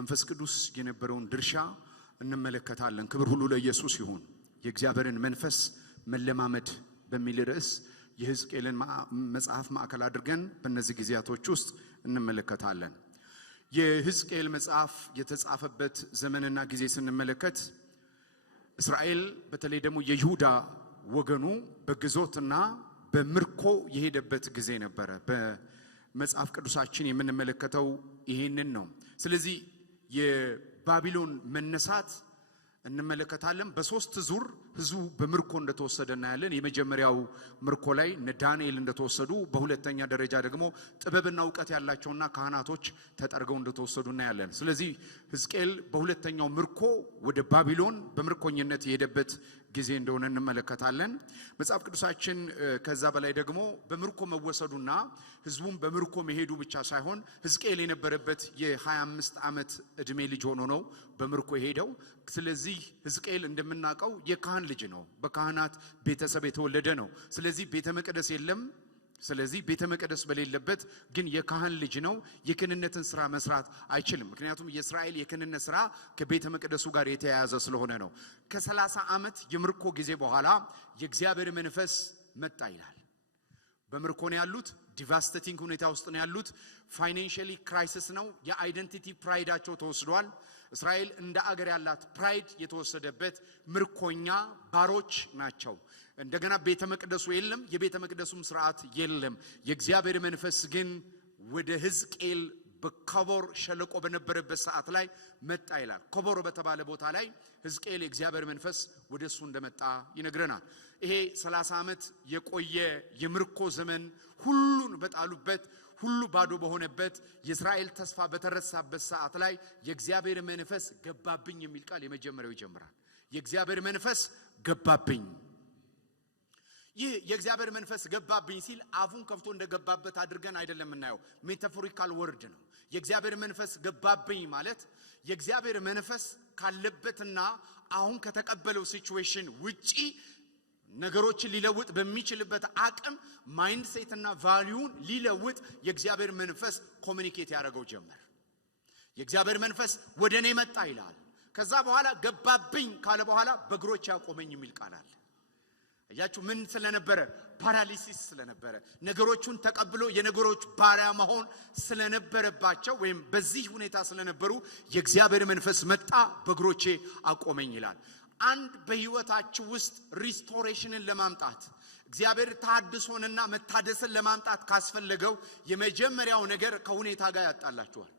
መንፈስ ቅዱስ የነበረውን ድርሻ እንመለከታለን። ክብር ሁሉ ለኢየሱስ ይሁን። የእግዚአብሔርን መንፈስ መለማመድ በሚል ርዕስ የሕዝቅኤልን መጽሐፍ ማዕከል አድርገን በእነዚህ ጊዜያቶች ውስጥ እንመለከታለን። የሕዝቅኤል መጽሐፍ የተጻፈበት ዘመንና ጊዜ ስንመለከት እስራኤል በተለይ ደግሞ የይሁዳ ወገኑ በግዞትና በምርኮ የሄደበት ጊዜ ነበረ። በመጽሐፍ ቅዱሳችን የምንመለከተው ይሄንን ነው። ስለዚህ የባቢሎን መነሳት እንመለከታለን። በሶስት ዙር ህዝቡ በምርኮ እንደተወሰደ እናያለን። የመጀመሪያው ምርኮ ላይ ዳንኤል እንደተወሰዱ፣ በሁለተኛ ደረጃ ደግሞ ጥበብና ዕውቀት ያላቸውና ካህናቶች ተጠርገው እንደተወሰዱ እናያለን። ስለዚህ ሕዝቅኤል በሁለተኛው ምርኮ ወደ ባቢሎን በምርኮኝነት የሄደበት ጊዜ እንደሆነ እንመለከታለን። መጽሐፍ ቅዱሳችን ከዛ በላይ ደግሞ በምርኮ መወሰዱና ህዝቡም በምርኮ መሄዱ ብቻ ሳይሆን ሕዝቅኤል የነበረበት የ25 ዓመት እድሜ ልጅ ሆኖ ነው በምርኮ የሄደው። ስለዚህ ሕዝቅኤል እንደምናውቀው የካህን ልጅ ነው። በካህናት ቤተሰብ የተወለደ ነው። ስለዚህ ቤተ መቅደስ የለም። ስለዚህ ቤተ መቅደስ በሌለበት ግን የካህን ልጅ ነው። የክህነትን ስራ መስራት አይችልም። ምክንያቱም የእስራኤል የክህነት ስራ ከቤተ መቅደሱ ጋር የተያያዘ ስለሆነ ነው። ከ30 ዓመት የምርኮ ጊዜ በኋላ የእግዚአብሔር መንፈስ መጣ ይላል። በምርኮ ነው ያሉት። ዲቫስቴቲንግ ሁኔታ ውስጥ ነው ያሉት። ፋይናንሻሊ ክራይሲስ ነው። የአይደንቲቲ ፕራይዳቸው ተወስዷል። እስራኤል እንደ አገር ያላት ፕራይድ የተወሰደበት ምርኮኛ ባሮች ናቸው። እንደገና ቤተ መቅደሱ የለም። የቤተ መቅደሱም ስርዓት የለም። የእግዚአብሔር መንፈስ ግን ወደ ሕዝቅኤል በኮቦር ሸለቆ በነበረበት ሰዓት ላይ መጣ ይላል። ኮቦር በተባለ ቦታ ላይ ሕዝቅኤል የእግዚአብሔር መንፈስ ወደሱ እንደመጣ ይነግረናል። ይሄ 30 ዓመት የቆየ የምርኮ ዘመን ሁሉን በጣሉበት፣ ሁሉ ባዶ በሆነበት፣ የእስራኤል ተስፋ በተረሳበት ሰዓት ላይ የእግዚአብሔር መንፈስ ገባብኝ የሚል ቃል የመጀመሪያው ይጀምራል። የእግዚአብሔር መንፈስ ገባብኝ። ይህ የእግዚአብሔር መንፈስ ገባብኝ ሲል አፉን ከፍቶ እንደገባበት አድርገን አይደለም እናየው። ሜታፎሪካል ወርድ ነው። የእግዚአብሔር መንፈስ ገባብኝ ማለት የእግዚአብሔር መንፈስ ካለበትና አሁን ከተቀበለው ሲቹዌሽን ውጪ ነገሮችን ሊለውጥ በሚችልበት አቅም ማይንድ ሴትና ቫልዩን ሊለውጥ የእግዚአብሔር መንፈስ ኮሙኒኬት ያደርገው ጀመር። የእግዚአብሔር መንፈስ ወደኔ መጣ ይላል። ከዛ በኋላ ገባብኝ ካለ በኋላ በእግሮች ያቆመኝ የሚል ቃል አለ። አያችሁ፣ ምን ስለነበረ? ፓራሊሲስ ስለነበረ፣ ነገሮቹን ተቀብሎ የነገሮች ባሪያ መሆን ስለነበረባቸው ወይም በዚህ ሁኔታ ስለነበሩ የእግዚአብሔር መንፈስ መጣ በእግሮቼ አቆመኝ ይላል። አንድ በህይወታችሁ ውስጥ ሪስቶሬሽንን ለማምጣት እግዚአብሔር ታድሶንና መታደስን ለማምጣት ካስፈለገው የመጀመሪያው ነገር ከሁኔታ ጋር ያጣላችኋል።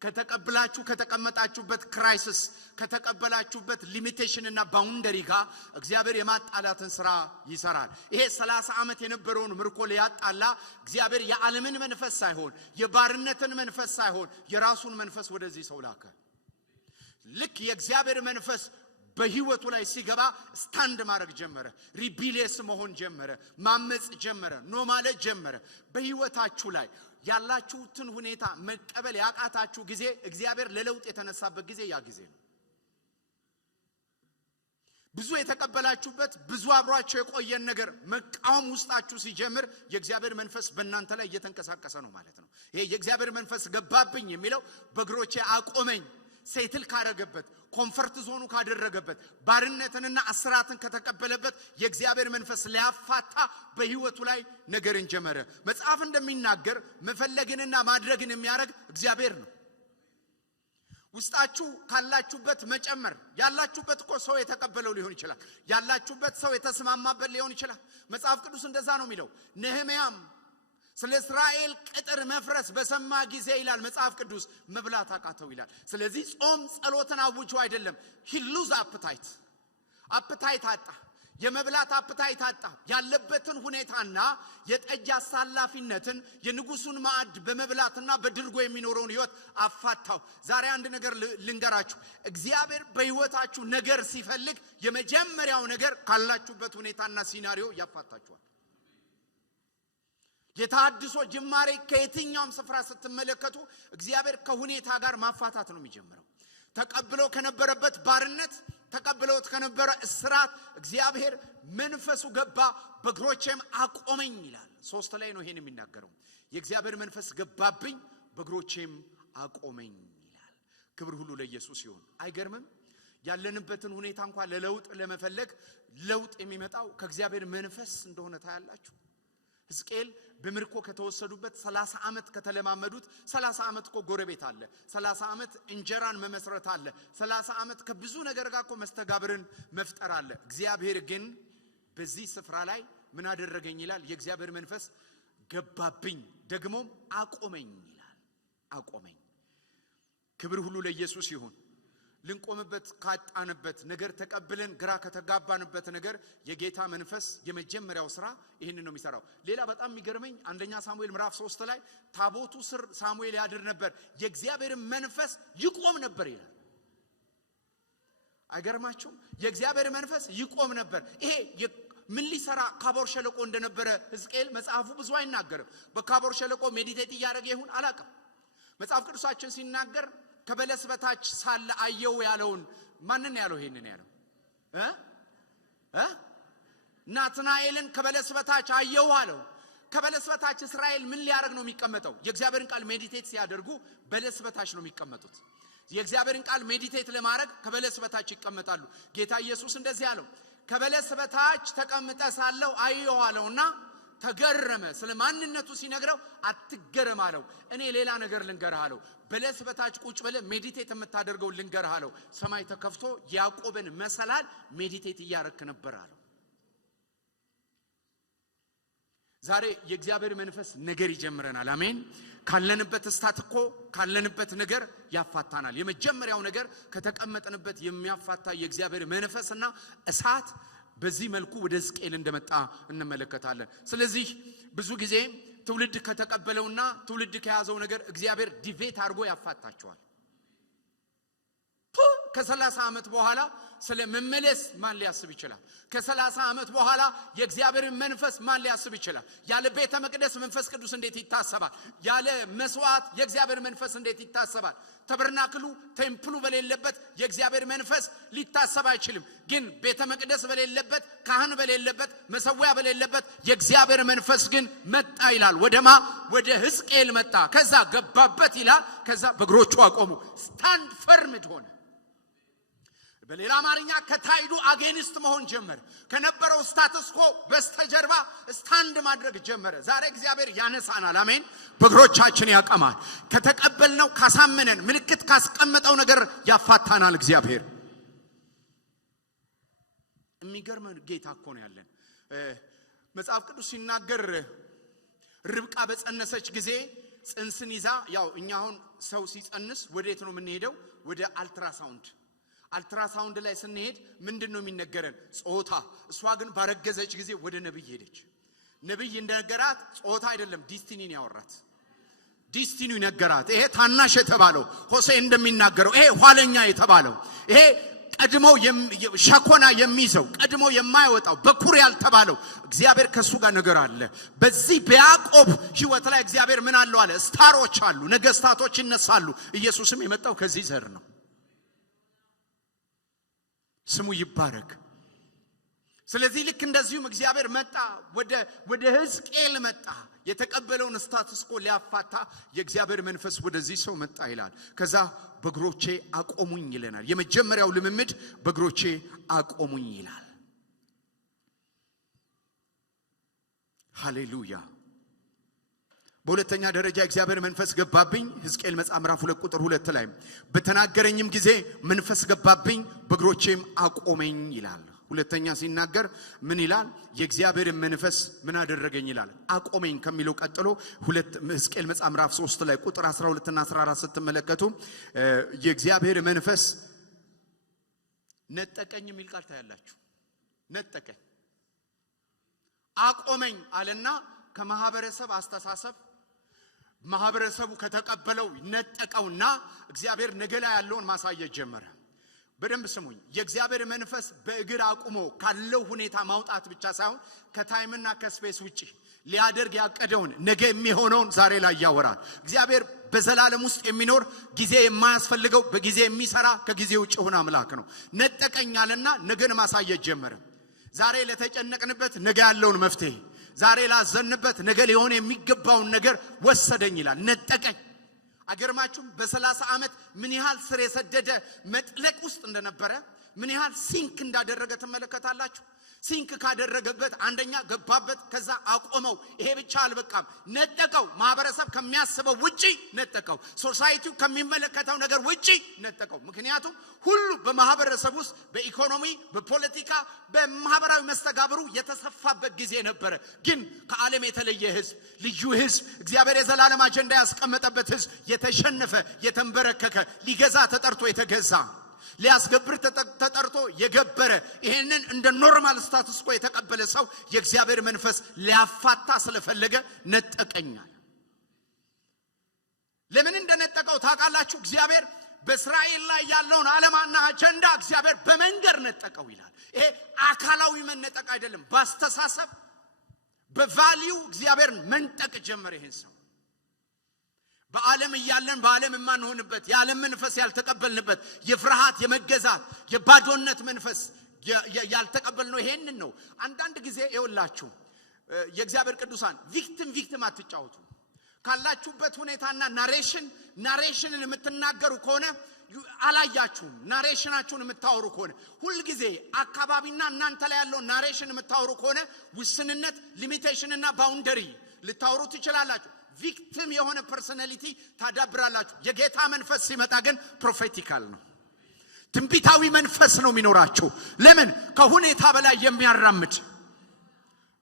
ከተቀበላችሁ ከተቀመጣችሁበት ክራይሲስ ከተቀበላችሁበት ሊሚቴሽን እና ባውንደሪ ጋር እግዚአብሔር የማጣላትን ስራ ይሰራል። ይሄ 30 ዓመት የነበረውን ምርኮ ሊያጣላ እግዚአብሔር የዓለምን መንፈስ ሳይሆን የባርነትን መንፈስ ሳይሆን የራሱን መንፈስ ወደዚህ ሰው ላከ። ልክ የእግዚአብሔር መንፈስ በህይወቱ ላይ ሲገባ ስታንድ ማድረግ ጀመረ። ሪቢሊየስ መሆን ጀመረ። ማመጽ ጀመረ። ኖ ማለት ጀመረ። በህይወታችሁ ላይ ያላችሁትን ሁኔታ መቀበል ያቃታችሁ ጊዜ እግዚአብሔር ለለውጥ የተነሳበት ጊዜ ያ ጊዜ ነው። ብዙ የተቀበላችሁበት ብዙ አብሯችሁ የቆየን ነገር መቃወም ውስጣችሁ ሲጀምር የእግዚአብሔር መንፈስ በእናንተ ላይ እየተንቀሳቀሰ ነው ማለት ነው። ይሄ የእግዚአብሔር መንፈስ ገባብኝ የሚለው በእግሮቼ አቆመኝ ሴትል ካደረገበት ኮምፈርት ዞኑ ካደረገበት ባርነትንና እስራትን ከተቀበለበት የእግዚአብሔር መንፈስ ሊያፋታ በህይወቱ ላይ ነገርን ጀመረ። መጽሐፍ እንደሚናገር መፈለግንና ማድረግን የሚያደርግ እግዚአብሔር ነው። ውስጣችሁ ካላችሁበት መጨመር ያላችሁበት እኮ ሰው የተቀበለው ሊሆን ይችላል። ያላችሁበት ሰው የተስማማበት ሊሆን ይችላል። መጽሐፍ ቅዱስ እንደዛ ነው የሚለው። ነህምያም ስለ እስራኤል ቅጥር መፍረስ በሰማ ጊዜ ይላል መጽሐፍ ቅዱስ መብላት አቃተው ይላል። ስለዚህ ጾም ጸሎትን አውጆ አይደለም። he lose appetite አጣ። የመብላት አፕታይት አጣ። ያለበትን ሁኔታና የጠጅ አሳላፊነትን የንጉሱን ማዕድ በመብላትና በድርጎ የሚኖረውን ህይወት አፋታው። ዛሬ አንድ ነገር ልንገራችሁ። እግዚአብሔር በህይወታችሁ ነገር ሲፈልግ የመጀመሪያው ነገር ካላችሁበት ሁኔታና ሲናሪዮ ያፋታችኋል። የታድሶ ጅማሬ ከየትኛውም ስፍራ ስትመለከቱ እግዚአብሔር ከሁኔታ ጋር ማፋታት ነው የሚጀምረው። ተቀብሎ ከነበረበት ባርነት ተቀብሎት ከነበረ እስራት እግዚአብሔር መንፈሱ ገባ በእግሮቼም አቆመኝ ይላል። 3 ላይ ነው ይሄን የሚናገረው። የእግዚአብሔር መንፈስ ገባብኝ በእግሮቼም አቆመኝ ይላል። ክብር ሁሉ ለኢየሱስ ይሁን። አይገርምም? ያለንበትን ሁኔታ እንኳን ለለውጥ ለመፈለግ ለውጥ የሚመጣው ከእግዚአብሔር መንፈስ እንደሆነ ታያላችሁ። ሕዝቅኤል በምርኮ ከተወሰዱበት 30 ዓመት ከተለማመዱት 30 ዓመት እኮ ጎረቤት አለ። 30 ዓመት እንጀራን መመስረት አለ። 30 ዓመት ከብዙ ነገር ጋር እኮ መስተጋብርን መፍጠር አለ። እግዚአብሔር ግን በዚህ ስፍራ ላይ ምን አደረገኝ ይላል? የእግዚአብሔር መንፈስ ገባብኝ ደግሞም አቆመኝ ይላል። አቆመኝ። ክብር ሁሉ ለኢየሱስ ይሁን። ልንቆምበት ካጣንበት ነገር ተቀብለን ግራ ከተጋባንበት ነገር የጌታ መንፈስ የመጀመሪያው ስራ ይሄንን ነው የሚሰራው። ሌላ በጣም የሚገርመኝ አንደኛ ሳሙኤል ምዕራፍ 3 ላይ ታቦቱ ስር ሳሙኤል ያድር ነበር፣ የእግዚአብሔር መንፈስ ይቆም ነበር ይላል። አይገርማችሁም? የእግዚአብሔር መንፈስ ይቆም ነበር። ይሄ ምን ሊሰራ ካቦር ሸለቆ እንደነበረ ሕዝቅኤል መጽሐፉ ብዙ አይናገርም። በካቦር ሸለቆ ሜዲቴት እያደረገ ይሁን አላውቅም። መጽሐፍ ቅዱሳችን ሲናገር ከበለስ በታች ሳለ አየው ያለውን ማንን ያለው? ይሄንን ያለው ናትናኤልን ከበለስ በታች አየው አለው። ከበለስ በታች እስራኤል ምን ሊያደርግ ነው የሚቀመጠው? የእግዚአብሔርን ቃል ሜዲቴት ሲያደርጉ በለስ በታች ነው የሚቀመጡት። የእግዚአብሔርን ቃል ሜዲቴት ለማድረግ ከበለስ በታች ይቀመጣሉ። ጌታ ኢየሱስ እንደዚህ አለው፣ ከበለስ በታች ተቀምጠ ሳለው አየው አለውና ተገረመ። ስለ ማንነቱ ሲነግረው አትገረም አለው። እኔ ሌላ ነገር ልንገርህ አለው። በለስ በታች ቁጭ ብለህ ሜዲቴት የምታደርገው ልንገርህ አለው። ሰማይ ተከፍቶ ያዕቆብን መሰላል ሜዲቴት እያረክ ነበር አለው። ዛሬ የእግዚአብሔር መንፈስ ነገር ይጀምረናል። አሜን። ካለንበት ስታትኮ ካለንበት ነገር ያፋታናል። የመጀመሪያው ነገር ከተቀመጥንበት የሚያፋታ የእግዚአብሔር መንፈስና እሳት በዚህ መልኩ ወደ ሕዝቅኤል እንደመጣ እንመለከታለን። ስለዚህ ብዙ ጊዜ ትውልድ ከተቀበለውና ትውልድ ከያዘው ነገር እግዚአብሔር ዲቬት አድርጎ ያፋታቸዋል። ከ30 ዓመት በኋላ ስለ መመለስ ማን ሊያስብ ይችላል? ከ30 ዓመት በኋላ የእግዚአብሔር መንፈስ ማን ሊያስብ ይችላል? ያለ ቤተ መቅደስ መንፈስ ቅዱስ እንዴት ይታሰባል? ያለ መስዋዕት የእግዚአብሔር መንፈስ እንዴት ይታሰባል? ተበርናክሉ ቴምፕሉ በሌለበት የእግዚአብሔር መንፈስ ሊታሰብ አይችልም። ግን ቤተ መቅደስ በሌለበት ካህን በሌለበት መሰዊያ በሌለበት የእግዚአብሔር መንፈስ ግን መጣ ይላል። ወደማ ወደ ሕዝቅኤል መጣ። ከዛ ገባበት ይላል። ከዛ በእግሮቹ አቆሙ። ስታንድ ፈርምድ ሆነ። በሌላ አማርኛ ከታይዱ አጌንስት መሆን ጀመረ። ከነበረው ስታተስ ኮ በስተጀርባ ስታንድ ማድረግ ጀመረ። ዛሬ እግዚአብሔር ያነሳናል። አሜን። በእግሮቻችን ያቀማል። ከተቀበልነው ካሳመነን ምልክት ካስቀመጠው ነገር ያፋታናል እግዚአብሔር። የሚገርም ጌታ እኮ ነው ያለን። መጽሐፍ ቅዱስ ሲናገር ርብቃ በጸነሰች ጊዜ ጽንስን ይዛ፣ ያው እኛ አሁን ሰው ሲጸንስ ወዴት ነው የምንሄደው? ወደ አልትራሳውንድ ላይ ስንሄድ ምንድነው የሚነገረን? ጾታ። እሷ ግን ባረገዘች ጊዜ ወደ ነብይ ሄደች። ነብይ እንደነገራት ጾታ አይደለም ዲስቲኒን ያወራት። ዲስቲኒው ነገራት። ይሄ ታናሽ የተባለው ሆሴ እንደሚናገረው ይሄ ኋለኛ የተባለው ይሄ ቀድሞ ሸኮና የሚይዘው ቀድሞ የማይወጣው በኩር ያልተባለው እግዚአብሔር ከሱ ጋር ነገር አለ። በዚህ በያዕቆብ ሕይወት ላይ እግዚአብሔር ምን አለው አለ? ስታሮች አሉ፣ ነገስታቶች ይነሳሉ። ኢየሱስም የመጣው ከዚህ ዘር ነው። ስሙ ይባረክ። ስለዚህ ልክ እንደዚሁም እግዚአብሔር መጣ፣ ወደ ሕዝቅኤል መጣ። የተቀበለውን ስታትስ ኮ ሊያፋታ የእግዚአብሔር መንፈስ ወደዚህ ሰው መጣ ይላል። ከዛ በእግሮቼ አቆሙኝ ይለናል። የመጀመሪያው ልምምድ በእግሮቼ አቆሙኝ ይላል። ሃሌሉያ። በሁለተኛ ደረጃ እግዚአብሔር መንፈስ ገባብኝ። ሕዝቅኤል መጽሐፍ ምዕራፍ 2 ቁጥር 2 ላይ በተናገረኝም ጊዜ መንፈስ ገባብኝ በእግሮቼም አቆመኝ ይላል። ሁለተኛ ሲናገር ምን ይላል? የእግዚአብሔር መንፈስ ምን አደረገኝ ይላል? አቆመኝ ከሚለው ቀጥሎ ሕዝቅኤል መጽሐፍ ምዕራፍ 3 ላይ ቁጥር 12 እና 14 ስትመለከቱ የእግዚአብሔር መንፈስ ነጠቀኝ የሚል ቃል ታያላችሁ። ነጠቀኝ፣ አቆመኝ አለና ከማህበረሰብ አስተሳሰብ ማህበረሰቡ ከተቀበለው ነጠቀውና እግዚአብሔር ነገ ላይ ያለውን ማሳየት ጀመረ። በደንብ ስሙኝ። የእግዚአብሔር መንፈስ በእግር አቁሞ ካለው ሁኔታ ማውጣት ብቻ ሳይሆን ከታይምና ከስፔስ ውጪ ሊያደርግ ያቀደውን ነገ የሚሆነውን ዛሬ ላይ ያወራል። እግዚአብሔር በዘላለም ውስጥ የሚኖር ጊዜ የማያስፈልገው በጊዜ የሚሰራ ከጊዜ ውጪ ሆነ አምላክ ነው። ነጠቀኛልና ነገን ማሳየት ጀመረ። ዛሬ ለተጨነቅንበት ነገ ያለውን መፍትሄ፣ ዛሬ ላዘንበት ነገ ሊሆን የሚገባውን ነገር ወሰደኝ ይላል። ነጠቀኝ፣ አገርማችሁም በ30 ዓመት ምን ያህል ስር የሰደደ መጥለቅ ውስጥ እንደነበረ ምን ያህል ሲንክ እንዳደረገ ተመለከታላችሁ። ሲንክ ካደረገበት አንደኛ ገባበት፣ ከዛ አቆመው። ይሄ ብቻ አልበቃም፣ ነጠቀው። ማህበረሰብ ከሚያስበው ውጪ ነጠቀው። ሶሳይቲው ከሚመለከተው ነገር ውጪ ነጠቀው። ምክንያቱም ሁሉ በማህበረሰብ ውስጥ በኢኮኖሚ፣ በፖለቲካ፣ በማህበራዊ መስተጋብሩ የተሰፋበት ጊዜ ነበረ። ግን ከዓለም የተለየ ህዝብ፣ ልዩ ህዝብ፣ እግዚአብሔር የዘላለም አጀንዳ ያስቀመጠበት ህዝብ፣ የተሸነፈ የተንበረከከ፣ ሊገዛ ተጠርቶ የተገዛ፣ ሊያስገብር ተጠርቶ የገበረ፣ ይሄንን እንደ ኖርማል ስታቱስ ኮ የተቀበለ ሰው የእግዚአብሔር መንፈስ ሊያፋታ ስለፈለገ ነጠቀኛል። ለምን እንደነጠቀው ታውቃላችሁ? እግዚአብሔር በእስራኤል ላይ ያለውን ዓላማና አጀንዳ እግዚአብሔር በመንገር ነጠቀው ይላል። ይሄ አካላዊ መነጠቅ አይደለም። በአስተሳሰብ በቫልዩ እግዚአብሔር መንጠቅ ጀመረ ይሄን ሰው። በዓለም እያለን በዓለም የማንሆንበት የዓለም መንፈስ ያልተቀበልንበት የፍርሃት የመገዛት የባዶነት መንፈስ ያልተቀበልነው ይሄንን ነው። አንዳንድ ጊዜ ይኸውላችሁ የእግዚአብሔር ቅዱሳን ቪክቲም አትጫወቱ። ካላችሁበት ሁኔታና ናሬሽንን የምትናገሩ ከሆነ አላያችሁም። ናሬሽናችሁን የምታወሩ ከሆነ ሁሉ ጊዜ አካባቢና እናንተ ላይ ያለው ናሬሽን የምታወሩ ከሆነ ውስንነት፣ ሊሚቴሽንና ባውንደሪ ልታወሩ ትችላላችሁ። ቪክቲም የሆነ ፐርሰናሊቲ ታዳብራላችሁ። የጌታ መንፈስ ሲመጣ ግን ፕሮፌቲካል ነው። ትንቢታዊ መንፈስ ነው የሚኖራችሁ። ለምን? ከሁኔታ በላይ የሚያራምድ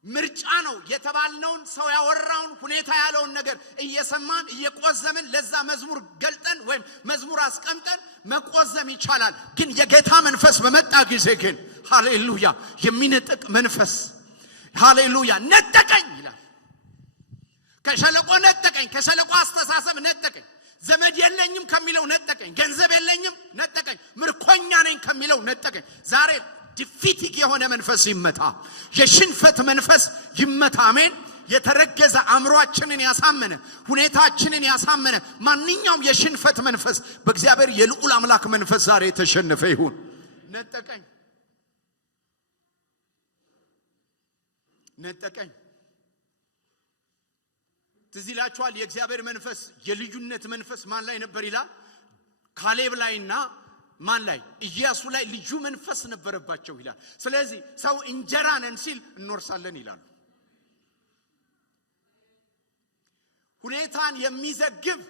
ምርጫ ነው። የተባልነውን ሰው ያወራውን ሁኔታ ያለውን ነገር እየሰማን እየቆዘምን ለዛ መዝሙር ገልጠን ወይም መዝሙር አስቀምጠን መቆዘም ይቻላል። ግን የጌታ መንፈስ በመጣ ጊዜ ግን ሃሌሉያ የሚነጥቅ መንፈስ ሃሌሉያ ነጠቀኝ ይላል። ከሸለቆ ነጠቀኝ፣ ከሸለቆ አስተሳሰብ ነጠቀኝ፣ ዘመድ የለኝም ከሚለው ነጠቀኝ፣ ገንዘብ የለኝም ነጠቀኝ፣ ምርኮኛ ነኝ ከሚለው ነጠቀኝ። ዛሬ ዲፊቲክ የሆነ መንፈስ ይመታ፣ የሽንፈት መንፈስ ይመታ። አሜን። የተረገዘ አእምሮአችንን ያሳመነ ሁኔታችንን ያሳመነ ማንኛውም የሽንፈት መንፈስ በእግዚአብሔር የልዑል አምላክ መንፈስ ዛሬ የተሸነፈ ይሁን። ነጠቀኝ። ትዝ ይላችኋል የእግዚአብሔር መንፈስ የልዩነት መንፈስ ማን ላይ ነበር ይላል? ካሌብ ላይና ማን ላይ? ኢያሱ ላይ ልዩ መንፈስ ነበረባቸው ይላል። ስለዚህ ሰው እንጀራ ነን ሲል እንወርሳለን ይላሉ። ሁኔታን የሚዘግብ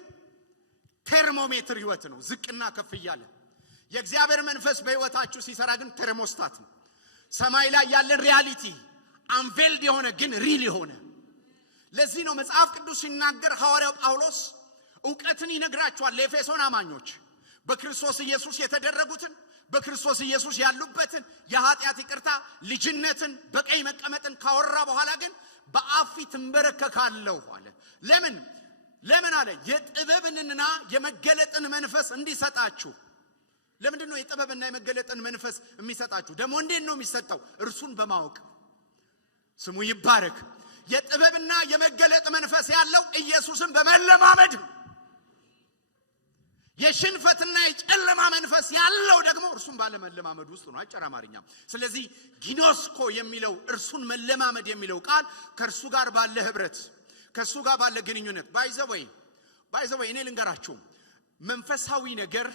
ቴርሞሜትር ህይወት ነው፣ ዝቅና ከፍ እያለ። የእግዚአብሔር መንፈስ በህይወታችሁ ሲሰራ ግን ቴርሞስታት ነው። ሰማይ ላይ ያለን ሪያሊቲ አንቬልድ የሆነ ግን ሪል የሆነ። ለዚህ ነው መጽሐፍ ቅዱስ ሲናገር ሐዋርያው ጳውሎስ ዕውቀትን ይነግራቸዋል ለኤፌሶን አማኞች። በክርስቶስ ኢየሱስ የተደረጉትን፣ በክርስቶስ ኢየሱስ ያሉበትን የኃጢአት ይቅርታ፣ ልጅነትን፣ በቀኝ መቀመጥን ካወራ በኋላ ግን በአብ ፊት እንበረከካለሁ አለ። ለምን አለ? የጥበብንና የመገለጥን መንፈስ እንዲሰጣችሁ። ለምንድን ነው የጥበብና የመገለጥን መንፈስ የሚሰጣችሁ? ደግሞ እንዴት ነው የሚሰጠው? እርሱን በማወቅ ስሙ ይባረክ። የጥበብና የመገለጥ መንፈስ ያለው ኢየሱስን በመለማመድ፣ የሽንፈትና የጨለማ መንፈስ ያለው ደግሞ እርሱን ባለመለማመድ ውስጥ ነው። አጭር አማርኛ። ስለዚህ ጊኖስኮ የሚለው እርሱን መለማመድ የሚለው ቃል ከእርሱ ጋር ባለ ህብረት፣ ከእሱ ጋር ባለ ግንኙነት ባይዘወይ እኔ ልንገራችሁ፣ መንፈሳዊ ነገር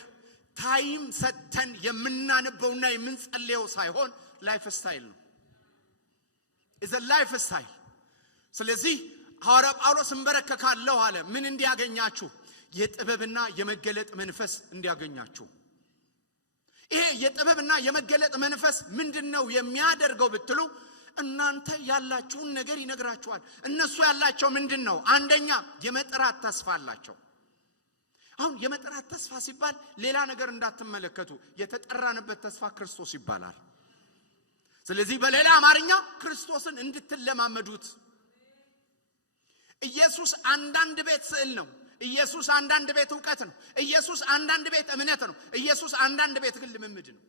ታይም ሰተን የምናነበውና የምንጸልየው ሳይሆን ላይፍ ስታይል ነው። is a life style። ስለዚህ ሐዋርያ ጳውሎስ እንበረከካለሁ አለ። ምን እንዲያገኛችሁ? የጥበብና የመገለጥ መንፈስ እንዲያገኛችሁ። ይሄ የጥበብና የመገለጥ መንፈስ ምንድነው የሚያደርገው ብትሉ፣ እናንተ ያላችሁን ነገር ይነግራችኋል። እነሱ ያላቸው ምንድነው? አንደኛ የመጥራት ተስፋ አላቸው። አሁን የመጥራት ተስፋ ሲባል ሌላ ነገር እንዳትመለከቱ፣ የተጠራንበት ተስፋ ክርስቶስ ይባላል። ስለዚህ በሌላ አማርኛ ክርስቶስን እንድትለማመዱት። ኢየሱስ አንዳንድ ቤት ስዕል ነው። ኢየሱስ አንዳንድ ቤት ዕውቀት ነው። ኢየሱስ አንዳንድ ቤት እምነት ነው። ኢየሱስ አንዳንድ ቤት ግን ልምምድ ነው።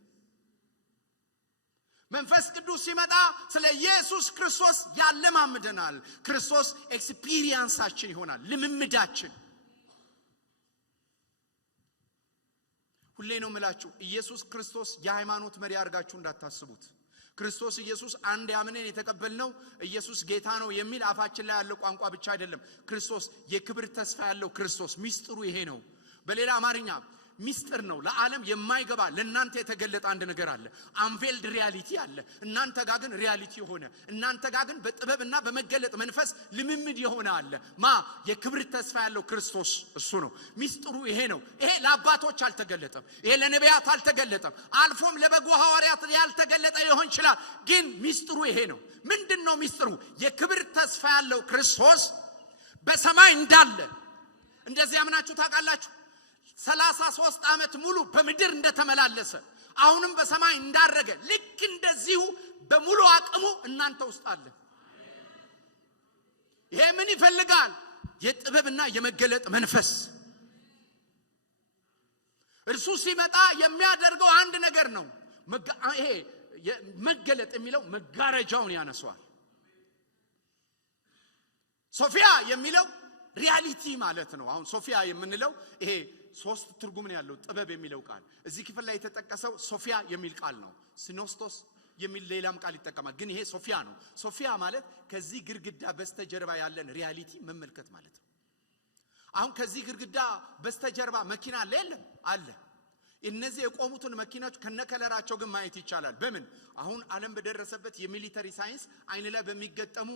መንፈስ ቅዱስ ሲመጣ ስለ ኢየሱስ ክርስቶስ ያለማምደናል። ክርስቶስ ኤክስፒሪየንሳችን ይሆናል፣ ልምምዳችን። ሁሌ ነው የምላችሁ ኢየሱስ ክርስቶስ የሃይማኖት መሪ አድርጋችሁ እንዳታስቡት። ክርስቶስ ኢየሱስ አንድ ያምነን የተቀበልነው ኢየሱስ ጌታ ነው የሚል አፋችን ላይ ያለው ቋንቋ ብቻ አይደለም። ክርስቶስ የክብር ተስፋ ያለው ክርስቶስ ሚስጥሩ ይሄ ነው። በሌላ አማርኛ ሚስጥር ነው። ለዓለም የማይገባ ለእናንተ የተገለጠ አንድ ነገር አለ። አንቬልድ ሪያሊቲ አለ። እናንተ ጋር ግን ሪያሊቲ ሆነ። እናንተ ጋር ግን በጥበብና በመገለጥ መንፈስ ልምምድ የሆነ አለ። የክብር ተስፋ ያለው ክርስቶስ እሱ ነው። ሚስጥሩ ይሄ ነው። ይሄ ለአባቶች አልተገለጠም። ይሄ ለነቢያት አልተገለጠም። አልፎም ለበጎ ሐዋርያት ያልተገለጠ ሊሆን ይችላል። ግን ሚስጥሩ ይሄ ነው። ምንድነው ሚስጥሩ? የክብር ተስፋ ያለው ክርስቶስ በሰማይ እንዳለ እንደዚህ ያምናችሁ ታውቃላችሁ? 33 ዓመት ሙሉ በምድር እንደተመላለሰ አሁንም በሰማይ እንዳረገ ልክ እንደዚሁ በሙሉ አቅሙ እናንተ ውስጥ አለ። ይሄ ምን ይፈልጋል? የጥበብና የመገለጥ መንፈስ። እርሱ ሲመጣ የሚያደርገው አንድ ነገር ነው። ይሄ መገለጥ የሚለው መጋረጃውን ያነሳዋል። ሶፊያ የሚለው ሪያሊቲ ማለት ነው። አሁን ሶፊያ የምንለው ይሄ ሶስት ትርጉም ነው ያለው ጥበብ የሚለው ቃል። እዚህ ክፍል ላይ የተጠቀሰው ሶፊያ የሚል ቃል ነው። ሲኖስቶስ የሚል ሌላም ቃል ይጠቀማል። ግን ይሄ ሶፊያ ነው። ሶፊያ ማለት ከዚህ ግርግዳ በስተጀርባ ያለን ሪያሊቲ መመልከት ማለት ነው። አሁን ከዚህ ግርግዳ በስተጀርባ መኪና አለ የለም? አለ። እነዚህ የቆሙትን መኪናዎች ከነከለራቸው ግን ማየት ይቻላል። በምን? አሁን ዓለም በደረሰበት የሚሊተሪ ሳይንስ አይን ላይ በሚገጠሙ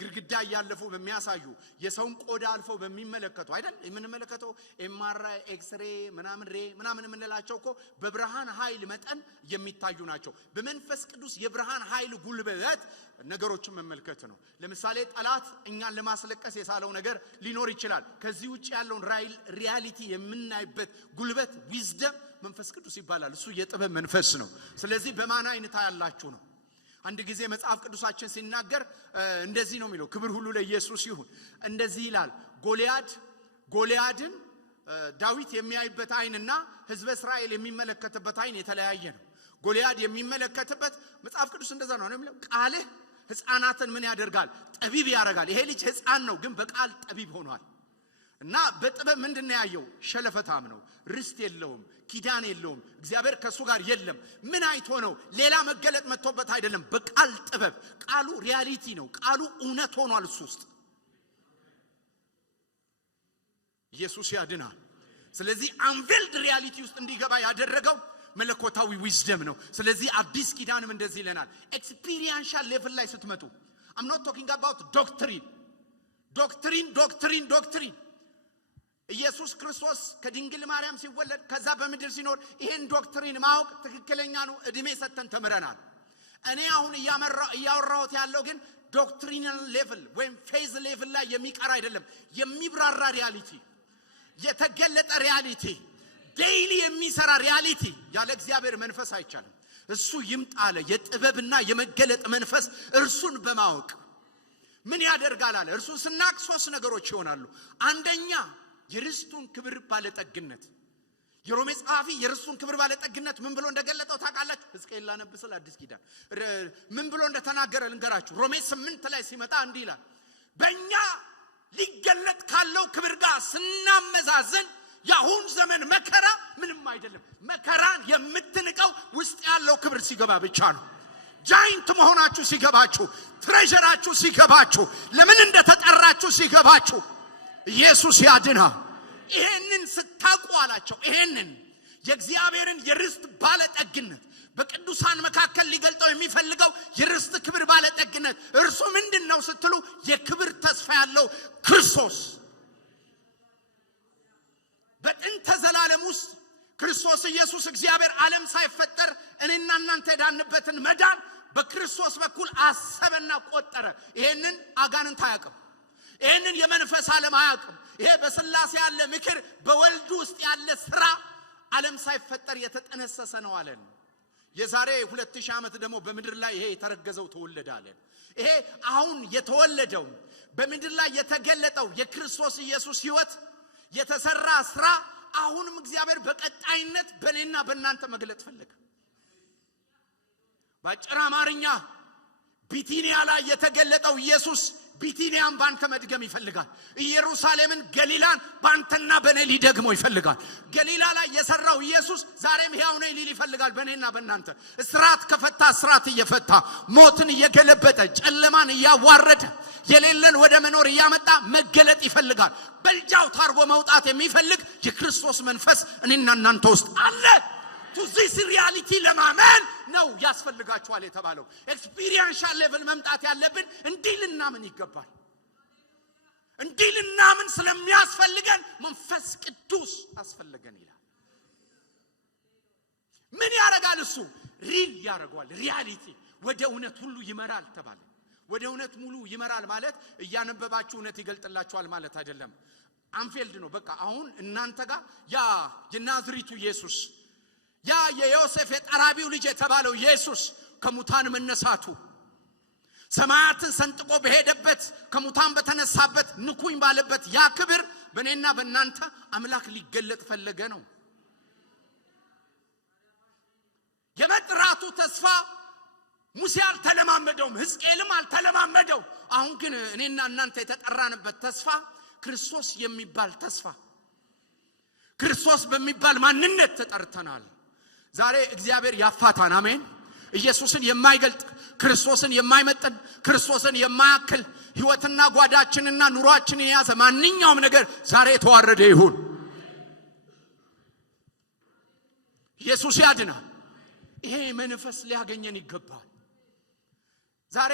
ግርግዳ ያለፉ በሚያሳዩ የሰውን ቆዳ አልፈው በሚመለከቱ አይደል የምንመለከተው ኤምአርአይ ኤክስሬ ምናምን ሬ ምናምን የምንላቸው እኮ በብርሃን ኃይል መጠን የሚታዩ ናቸው። በመንፈስ ቅዱስ የብርሃን ኃይል ጉልበት ነገሮችን መመልከት ነው። ለምሳሌ ጠላት እኛን ለማስለቀስ የሳለው ነገር ሊኖር ይችላል። ከዚህ ውጪ ያለውን ሪያሊቲ የምናይበት ጉልበት ዊዝደም መንፈስ ቅዱስ ይባላል። እሱ የጥበብ መንፈስ ነው። ስለዚህ በማና አይነታ ያላችሁ ነው። አንድ ጊዜ መጽሐፍ ቅዱሳችን ሲናገር እንደዚህ ነው የሚለው፣ ክብር ሁሉ ለኢየሱስ ይሁን። እንደዚህ ይላል፣ ጎልያድን ዳዊት የሚያይበት አይንና ሕዝበ እስራኤል የሚመለከትበት አይን የተለያየ ነው። ጎልያድ የሚመለከትበት መጽሐፍ ቅዱስ እንደዛ ነው የሚለው፣ ቃልህ ሕፃናትን ምን ያደርጋል? ጠቢብ ያደርጋል። ይሄ ልጅ ሕፃን ነው ግን በቃል ጠቢብ ሆኗል። እና በጥበብ ምንድነው ያየው? ሸለፈታም ነው፣ ርስት የለውም፣ ኪዳን የለውም፣ እግዚአብሔር ከሱ ጋር የለም። ምን አይቶ ነው? ሌላ መገለጥ መጥቶበት አይደለም። በቃል ጥበብ፣ ቃሉ ሪያሊቲ ነው። ቃሉ እውነት ሆኗል እሱ ውስጥ። ኢየሱስ ያድናል። ስለዚህ አንቬልድ ሪያሊቲ ውስጥ እንዲገባ ያደረገው መለኮታዊ ዊዝደም ነው። ስለዚህ አዲስ ኪዳንም እንደዚህ ይለናል። ኤክስፒሪየንሻል ሌቭል ላይ ስትመጡ I'm not talking about ዶክትሪን ኢየሱስ ክርስቶስ ከድንግል ማርያም ሲወለድ ከዛ በምድር ሲኖር ይሄን ዶክትሪን ማወቅ ትክክለኛ ነው። እድሜ ሰተን ተምረናል። እኔ አሁን እያወራሁት ያለው ግን ዶክትሪናል ሌቭል ወይም ፌዝ ሌቭል ላይ የሚቀር አይደለም። የሚብራራ ሪያሊቲ፣ የተገለጠ ሪያሊቲ፣ ዴይሊ የሚሰራ ሪያሊቲ ያለ እግዚአብሔር መንፈስ አይቻልም። እሱ ይምጣለ የጥበብና የመገለጥ መንፈስ እርሱን በማወቅ ምን ያደርጋል አለ። እርሱን ስናቅ ሶስት ነገሮች ይሆናሉ። አንደኛ የርስቱን ክብር ባለጠግነት። የሮሜ ጸሐፊ የርስቱን ክብር ባለጠግነት ምን ብሎ እንደገለጠው ታውቃላችሁ? ሕዝቅኤል ላነብስል አዲስ ኪዳን ምን ብሎ እንደተናገረ ልንገራችሁ። ሮሜ 8 ላይ ሲመጣ እንዲህ ይላል፣ በእኛ ሊገለጥ ካለው ክብር ጋር ስናመዛዘን የአሁን ዘመን መከራ ምንም አይደለም። መከራን የምትንቀው ውስጥ ያለው ክብር ሲገባ ብቻ ነው። ጃይንት መሆናችሁ ሲገባችሁ፣ ትሬዠራችሁ ሲገባችሁ፣ ለምን እንደተጠራችሁ ሲገባችሁ፣ ኢየሱስ ያድናል። ይሄንን ስታውቁ አላቸው። ይሄንን የእግዚአብሔርን የርስት ባለጠግነት በቅዱሳን መካከል ሊገልጠው የሚፈልገው የርስት ክብር ባለጠግነት እርሱ ምንድነው ስትሉ፣ የክብር ተስፋ ያለው ክርስቶስ በጥንተ ዘላለም ውስጥ ክርስቶስ ኢየሱስ እግዚአብሔር ዓለም ሳይፈጠር እኔና እናንተ የዳንበትን መዳን በክርስቶስ በኩል አሰበና ቆጠረ። ይሄንን አጋንንት አያውቅም። ይሄንን የመንፈስ ዓለም አያውቅም። ይሄ በስላሴ ያለ ምክር፣ በወልድ ውስጥ ያለ ስራ ዓለም ሳይፈጠር የተጠነሰሰ ነው አለን። የዛሬ 2000 ዓመት ደግሞ በምድር ላይ ይሄ የተረገዘው ተወለደ አለን። ይሄ አሁን የተወለደው በምድር ላይ የተገለጠው የክርስቶስ ኢየሱስ ሕይወት የተሰራ ስራ አሁንም እግዚአብሔር በቀጣይነት በእኔና በእናንተ መግለጥ ፈለገ። በአጭር አማርኛ ቢቲኒያ ላይ የተገለጠው ኢየሱስ ቢቲኒያን ባንተ መድገም ይፈልጋል። ኢየሩሳሌምን ገሊላን ባንተና በኔ ሊደግመው ይፈልጋል። ገሊላ ላይ የሰራው ኢየሱስ ዛሬም ሕያው ነኝ ሊል ይፈልጋል በኔና በእናንተ። እስራት ከፈታ እስራት እየፈታ ሞትን እየገለበጠ ጨለማን እያዋረደ የሌለን ወደ መኖር እያመጣ መገለጥ ይፈልጋል። በልጃው ታርጎ መውጣት የሚፈልግ የክርስቶስ መንፈስ እኔና እናንተ ውስጥ አለ። to this reality ለማመን ነው ያስፈልጋችኋል የተባለው። ኤክስፒሪየንሻል ሌቭል መምጣት ያለብን እንዲልና ምን ይገባል። እንዲልና ምን ስለሚያስፈልገን መንፈስ ቅዱስ አስፈልገን ይላል። ምን ያረጋል እሱ? ሪል ያረጋል። ሪያሊቲ ወደ እውነት ሁሉ ይመራል ተባለ። ወደ እውነት ሙሉ ይመራል ማለት እያነበባችሁ እውነት ይገልጥላችኋል ማለት አይደለም። አንፊልድ ነው በቃ። አሁን እናንተ ጋር ያ የናዝሬቱ ኢየሱስ ያ የዮሴፍ የጠራቢው ልጅ የተባለው ኢየሱስ ከሙታን መነሳቱ ሰማያትን ሰንጥቆ በሄደበት ከሙታን በተነሳበት ንኩኝ ባለበት ያ ክብር በእኔና በእናንተ አምላክ ሊገለጥ ፈለገ ነው። የመጥራቱ ተስፋ ሙሴ አልተለማመደውም፣ ሕዝቅኤልም አልተለማመደው። አሁን ግን እኔና እናንተ የተጠራንበት ተስፋ ክርስቶስ የሚባል ተስፋ፣ ክርስቶስ በሚባል ማንነት ተጠርተናል። ዛሬ እግዚአብሔር ያፋታን። አሜን። ኢየሱስን የማይገልጥ ክርስቶስን የማይመጥን ክርስቶስን የማያክል ሕይወትና ጓዳችንና ኑሯችንን የያዘ ማንኛውም ነገር ዛሬ የተዋረደ ይሁን። ኢየሱስ ያድናል። ይሄ መንፈስ ሊያገኘን ይገባል። ዛሬ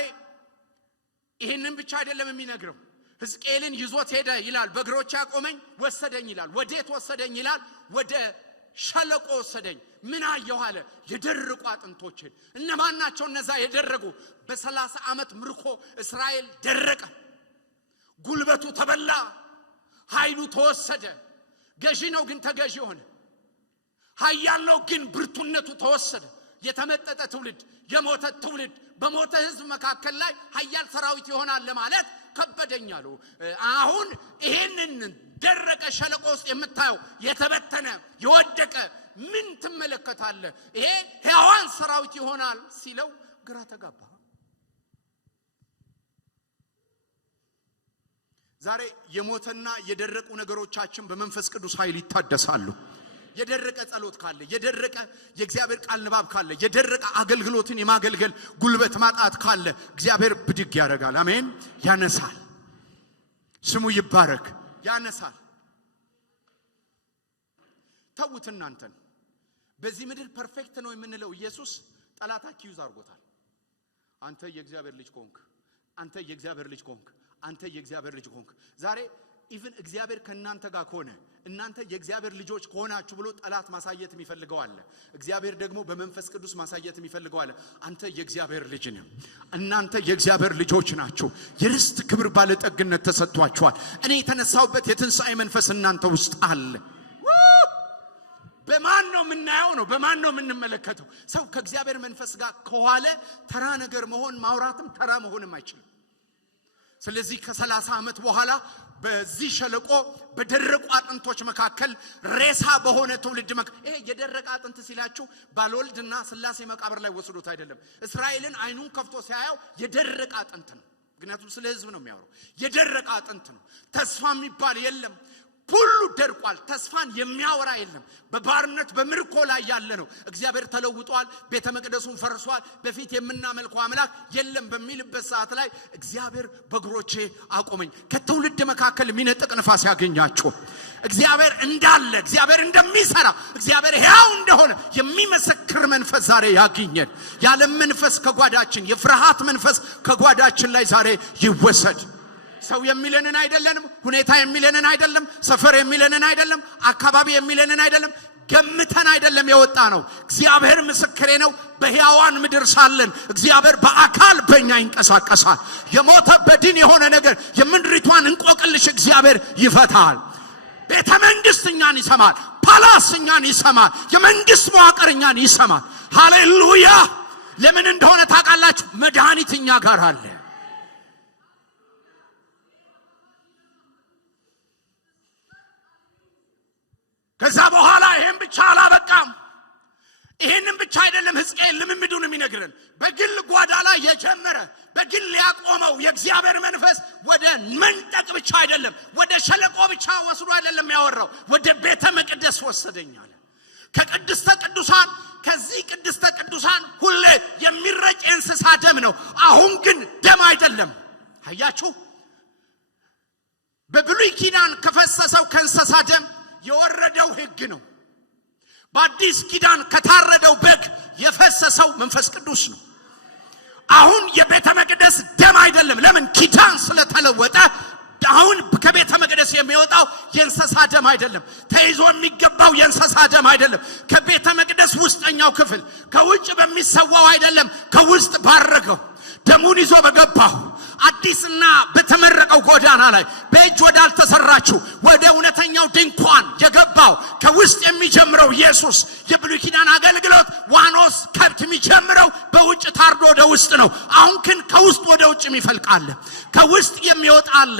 ይሄንን ብቻ አይደለም የሚነግረው። ሕዝቅኤልን ይዞት ሄደ ይላል። በእግሮች ያቆመኝ ወሰደኝ ይላል። ወዴት ወሰደኝ ይላል? ወደ ሸለቆ ወሰደኝ። ምን አየሁ አለ? የደረቁ አጥንቶችን። እነማን ናቸው እነዛ የደረቁ? በ30 ዓመት ምርኮ እስራኤል ደረቀ። ጉልበቱ ተበላ፣ ኃይሉ ተወሰደ። ገዢ ነው ግን ተገዢ ሆነ። ኃያል ነው ግን ብርቱነቱ ተወሰደ። የተመጠጠ ትውልድ፣ የሞተ ትውልድ በሞተ ሕዝብ መካከል ላይ ኃያል ሰራዊት ይሆናል ለማለት ከበደኛሉ። አሁን ይሄንን ደረቀ ሸለቆ ውስጥ የምታየው የተበተነ የወደቀ ምን ትመለከታለህ? ይሄ ሕያዋን ሰራዊት ይሆናል ሲለው ግራ ተጋባ። ዛሬ የሞተና የደረቁ ነገሮቻችን በመንፈስ ቅዱስ ኃይል ይታደሳሉ። የደረቀ ጸሎት ካለ፣ የደረቀ የእግዚአብሔር ቃል ንባብ ካለ፣ የደረቀ አገልግሎትን የማገልገል ጉልበት ማጣት ካለ እግዚአብሔር ብድግ ያደርጋል። አሜን። ያነሳል። ስሙ ይባረክ። ያነሳል። ተውት እናንተን። በዚህ ምድር ፐርፌክት ነው የምንለው ኢየሱስ ጠላት አኪዩዝ አድርጎታል። አንተ የእግዚአብሔር ልጅ ኮንክ፣ አንተ የእግዚአብሔር ልጅ ኮንክ፣ አንተ የእግዚአብሔር ልጅ ኮንክ። ዛሬ ኢቭን እግዚአብሔር ከናንተ ጋር ከሆነ እናንተ የእግዚአብሔር ልጆች ከሆናችሁ ብሎ ጠላት ማሳየት የሚፈልገው አለ። እግዚአብሔር ደግሞ በመንፈስ ቅዱስ ማሳየት የሚፈልገው አለ። አንተ የእግዚአብሔር ልጅ ነህ፣ እናንተ የእግዚአብሔር ልጆች ናችሁ። የርስት ክብር ባለጠግነት ተሰጥቷችኋል። እኔ የተነሳውበት የትንሣኤ መንፈስ እናንተ ውስጥ አለ። በማን ነው የምናየው ነው? በማን ነው የምንመለከተው? ሰው ከእግዚአብሔር መንፈስ ጋር ከዋለ ተራ ነገር መሆን ማውራትም ተራ መሆንም አይችልም። ስለዚህ ከ30 ዓመት በኋላ በዚህ ሸለቆ በደረቁ አጥንቶች መካከል ሬሳ በሆነ ትውልድ ይሄ የደረቀ አጥንት ሲላችሁ ባልወልድና ስላሴ መቃብር ላይ ወስዶት አይደለም። እስራኤልን አይኑን ከፍቶ ሲያየው የደረቀ አጥንት ነው። ምክንያቱም ስለ ሕዝብ ነው የሚያወራው። የደረቀ አጥንት ነው። ተስፋ የሚባል የለም። ሁሉ ደርቋል። ተስፋን የሚያወራ የለም። በባርነት በምርኮ ላይ ያለ ነው። እግዚአብሔር ተለውጧል፣ ቤተ መቅደሱን ፈርሷል፣ በፊት የምናመልከው አምላክ የለም በሚልበት ሰዓት ላይ እግዚአብሔር በእግሮቼ አቆመኝ። ከትውልድ መካከል የሚነጥቅ ንፋስ ያገኛችሁ። እግዚአብሔር እንዳለ፣ እግዚአብሔር እንደሚሰራ፣ እግዚአብሔር ሕያው እንደሆነ የሚመሰክር መንፈስ ዛሬ ያገኘን። ያለ መንፈስ ከጓዳችን፣ የፍርሃት መንፈስ ከጓዳችን ላይ ዛሬ ይወሰድ። ሰው የሚለንን አይደለም፣ ሁኔታ የሚለንን አይደለም፣ ሰፈር የሚለንን አይደለም፣ አካባቢ የሚለንን አይደለም፣ ገምተን አይደለም የወጣ ነው። እግዚአብሔር ምስክሬ ነው። በሕያዋን ምድር ሳለን እግዚአብሔር በአካል በእኛ ይንቀሳቀሳል። የሞተ በድን የሆነ ነገር የምድሪቷን እንቆቅልሽ እግዚአብሔር ይፈታል። ቤተ መንግስት እኛን ይሰማል። ፓላስ እኛን ይሰማል። የመንግስት መዋቅር እኛን ይሰማል። ሃሌሉያ! ለምን እንደሆነ ታውቃላችሁ? መድኃኒት እኛ ጋር አለ። ከዛ በኋላ ይሄን ብቻ አላበቃም። ይሄንን ብቻ አይደለም አይደለም ሕዝቅኤል ልምምዱን የሚነግረን በግል ጓዳ ላይ የጀመረ በግል ያቆመው የእግዚአብሔር መንፈስ ወደ መንጠቅ ብቻ አይደለም ወደ ሸለቆ ብቻ ወስዶ አይደለም ያወራው ወደ ቤተ መቅደስ ወሰደኝ አለ ከቅድስተ ቅዱሳን ከዚህ ቅድስተ ቅዱሳን ሁሌ የሚረጭ እንስሳ ደም ነው አሁን ግን ደም አይደለም አያችሁ በብሉይ ኪዳን ከፈሰሰው ከእንስሳ ደም የወረደው ሕግ ነው በአዲስ ኪዳን ከታረደው በግ የፈሰሰው መንፈስ ቅዱስ ነው አሁን የቤተ መቅደስ ደም አይደለም ለምን ኪዳን ስለተለወጠ አሁን ከቤተ መቅደስ የሚወጣው የእንስሳ ደም አይደለም ተይዞ የሚገባው የእንስሳ ደም አይደለም ከቤተ መቅደስ ውስጠኛው ክፍል ከውጭ በሚሰዋው አይደለም ከውስጥ ባረገው ደሙን ይዞ በገባው አዲስና በተመረቀው ጎዳና ላይ በእጅ ወዳልተሰራችው ወደ እውነተኛው ድንኳን የገባው ከውስጥ የሚጀምረው ኢየሱስ የብሉይ ኪዳን አገልግሎት ዋኖስ ከብት የሚጀምረው በውጭ ታርዶ ወደ ውስጥ ነው አሁን ግን ከውስጥ ወደ ውጭ የሚፈልቃል ከውስጥ የሚወጣል